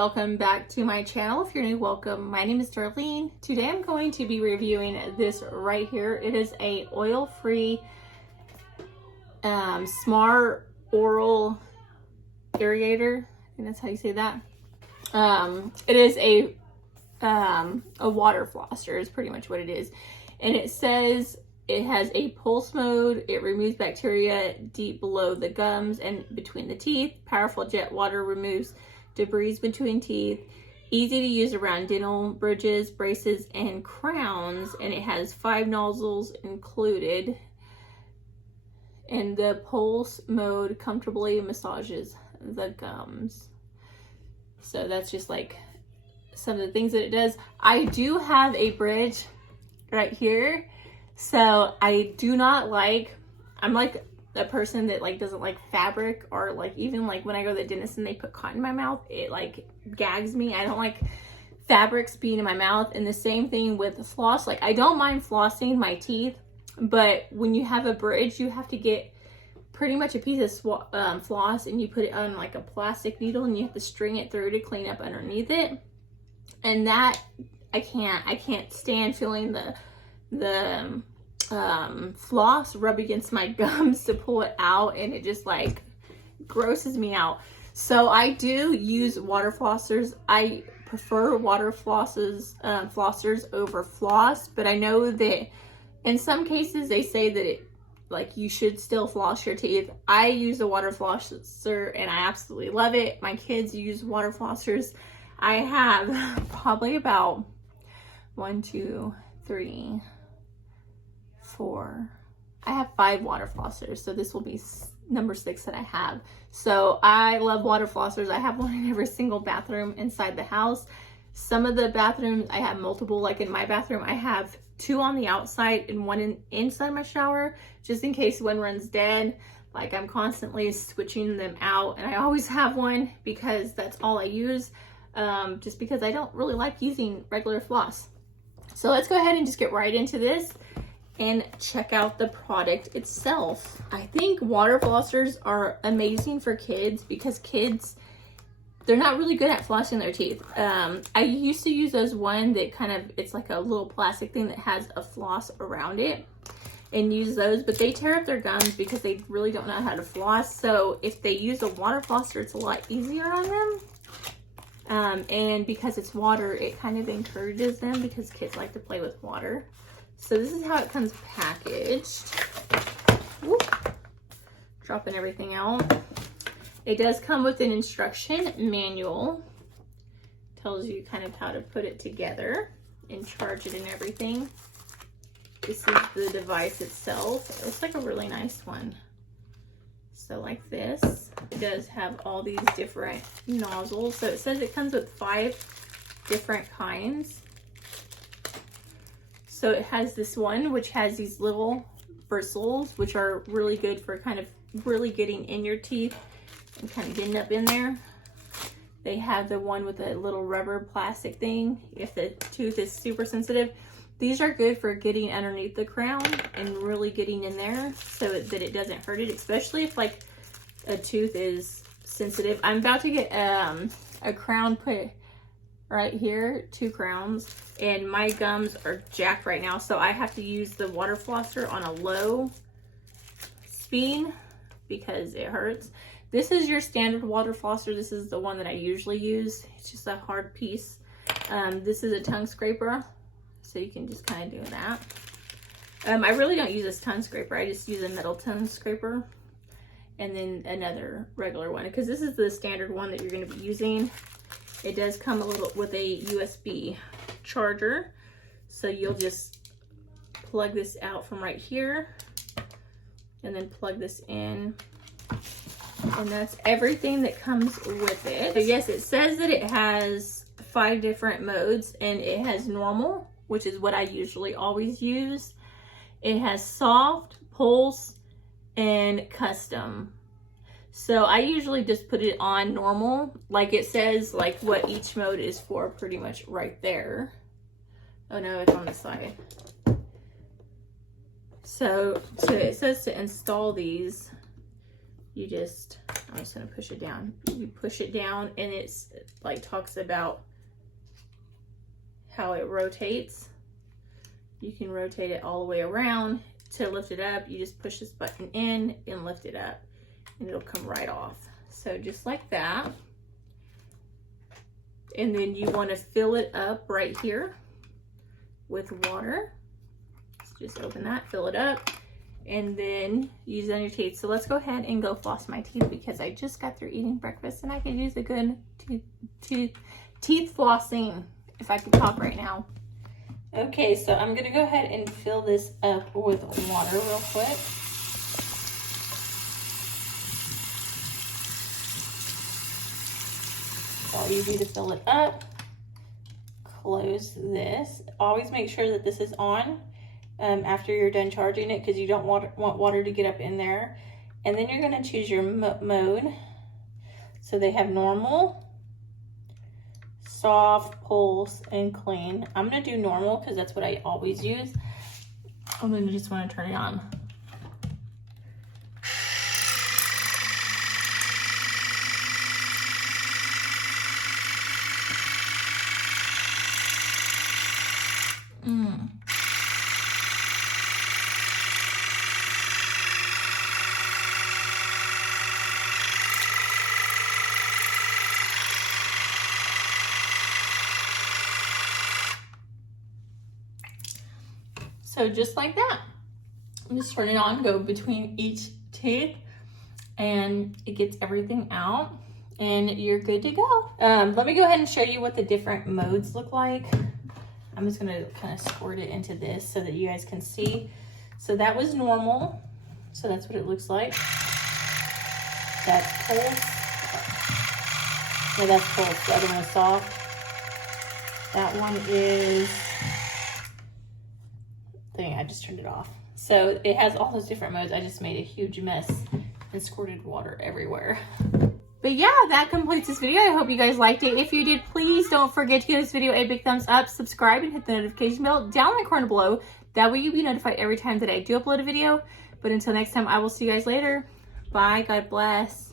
welcome back to my channel. If you're new, welcome. My name is Darlene. Today I'm going to be reviewing this right here. It is a oil-free smart oral irrigator. I think that's how you say that. It is a water flosser is pretty much what it is. And it says it has a pulse mode. It removes bacteria deep below the gums and between the teeth. Powerful jet water removes debris between teeth. Easy to use around dental bridges, braces, and crowns. And it has 5 nozzles included. And the pulse mode comfortably massages the gums. So that's just like some of the things that it does. I do have a bridge right here. So I do not like, I'm like a person that like doesn't like fabric, or like even like when I go to the dentist and they put cotton in my mouth, it like gags me. I don't like fabrics being in my mouth. And the same thing with floss. Like I don't mind flossing my teeth, but when you have a bridge, you have to get pretty much a piece of floss and you put it on like a plastic needle and you have to string it through to clean up underneath it. And that I can't stand feeling the floss rub against my gums to pull it out, and it just like grosses me out. So I do use water flossers. I prefer water flossers over floss, but I know that in some cases they say that it like you should still floss your teeth. I use a water flosser and I absolutely love it. My kids use water flossers. I have probably about 1, 2, 3, 4. I have 5 water flossers, so this will be number 6 that I have. So I love water flossers. I have one in every single bathroom inside the house. Some of the bathrooms I have multiple. Like in my bathroom, I have 2 on the outside and 1 inside my shower, just in case one runs dead. Like I'm constantly switching them out, and I always have one because that's all I use. Just because I don't really like using regular floss. So let's go ahead and just get right into this and check out the product itself. I think water flossers are amazing for kids because kids, they're not really good at flossing their teeth. I used to use those one that kind of, it's like a little plastic thing that has a floss around it, and use those, but they tear up their gums because they really don't know how to floss. So if they use a water flosser, it's a lot easier on them. And because it's water, it kind of encourages them because kids like to play with water. So this is how it comes packaged. Whoop. Dropping everything out. It does come with an instruction manual. Tells you kind of how to put it together and charge it and everything. This is the device itself. It's like a really nice one. So like this, it does have all these different nozzles. So it says it comes with 5 different kinds. So it has this one, which has these little bristles, which are really good for kind of really getting in your teeth and kind of getting up in there. They have the one with a little rubber plastic thing if the tooth is super sensitive. These are good for getting underneath the crown and really getting in there so that it doesn't hurt it, especially if like a tooth is sensitive. I'm about to get a crown put right here, 2 crowns, and my gums are jacked right now, so I have to use the water flosser on a low speed because it hurts. This is your standard water flosser. This is the one that I usually use. It's just a hard piece. This is a tongue scraper. So you can just kind of do that. I really don't use this tongue scraper. I just use a metal tongue scraper. And then another regular one. Because this is the standard one that you're going to be using. It does come a little with a USB charger. So you'll just plug this out from right here. And then plug this in. And that's everything that comes with it. So yes, it says that it has 5 different modes. And it has normal, which is what I usually always use. It has soft, pulse, and custom. So I usually just put it on normal. Like it says like what each mode is for pretty much right there. Oh no, it's on the side. So it says to install these, you just I'm just gonna push it down. You push it down and it's like talks about how it rotates. You can rotate it all the way around. To lift it up, you just push this button in and lift it up and it'll come right off. So just like that. And then you want to fill it up right here with water. So just open that, fill it up, and then use it on your teeth. So let's go ahead and go floss my teeth because I just got through eating breakfast and I could use a good teeth flossing if I could talk right now. Okay, so I'm gonna go ahead and fill this up with water real quick. It's all easy to fill it up. Close this. Always make sure that this is on after you're done charging it because you don't want water to get up in there. And then you're gonna choose your mode. So they have normal, soft, pulse, and clean. I'm gonna do normal because that's what I always use. And then you just wanna turn it on. So just like that, just turn it on, go between each teeth, and it gets everything out, and you're good to go. Let me go ahead and show you what the different modes look like. I'm just gonna kind of squirt it into this so that you guys can see. So that was normal, so that's what it looks like. That's pulse. No, that's pulse. The other one is soft. That one is... I just turned it off. So it has all those different modes. I just made a huge mess and squirted water everywhere. But yeah, that completes this video. I hope you guys liked it. If you did, please don't forget to give this video a big thumbs up, subscribe, and hit the notification bell down in the corner below. That way you'll be notified every time that I do upload a video. But until next time, I will see you guys later. Bye. God bless.